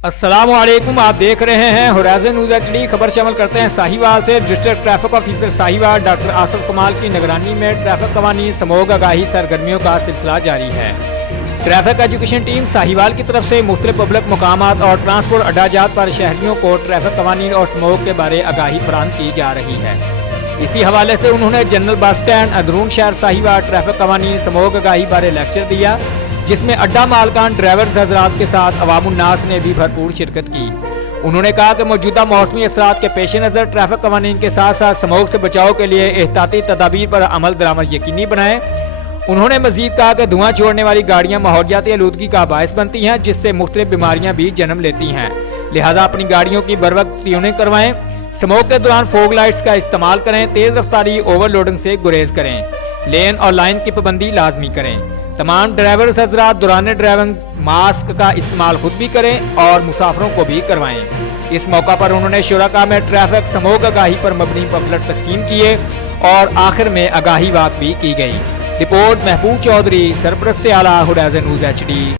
अस्सलाम वालेकुम, आप देख रहे हैं होराइजन न्यूज़ HD। खबर शामिल करते हैं साहिवाल से। District traffic officer Sahiwal doctor Asif कमाल की निगरानी में ट्रैफिक कवानीन समूह आगाही सरगर्मियों का सिलसिला जारी है। ट्रैफिक एजुकेशन टीम साहिवाल की तरफ से मुख्तलिफ पब्लिक मकामात और ट्रांसपोर्ट अड्डाजात पर शहरियों को ट्रैफिक कवानीन और समूह के बारे आगाही फराहम की जा रही है। इसी हवाले से उन्होंने जनरल बस स्टैंड अंदरून शहर साहिवाल ट्रैफिक कवानीन समूह आगाही बारे लेक्चर दिया, जिसमें अड्डा मालकान ड्राइवर्स हजरात के साथ अवामुन्नास ने भी भरपूर शिरकत की। उन्होंने कहा कि मौजूदा मौसमी असरात के पेश नज़र ट्रैफिक कवानीन के साथ साथ स्मोक से बचाव के लिए एहतियाती तदाबीर पर अमल दरामद यकीनी बनाएं। उन्होंने मजीद कहा कि धुआं छोड़ने वाली गाड़ियां माहौलियाती आलूदगी का बायस बनती हैं, जिससे मुख्तलिफ बीमारियां भी जन्म लेती हैं। लिहाजा अपनी गाड़ियों की बर वक्त ट्यूनिंग करवाएं। स्मोक के दौरान फोग लाइट्स का इस्तेमाल करें। तेज रफ्तारी ओवरलोडिंग से गुरेज करें। लेन और लाइन की पाबंदी लाजमी करें। तमाम ड्राइवर्स हजरात दौरान ड्राइविंग मास्क का इस्तेमाल खुद भी करें और मुसाफिरों को भी करवाएं। इस मौका पर उन्होंने शुरका में ट्रैफिक समूह आगाही पर मबनी पफलेट तकसीम किए और आखिर में आगाही वाक भी की गई। रिपोर्ट महबूब चौधरी, सरपरस्त आला, होराइजन न्यूज़ HD।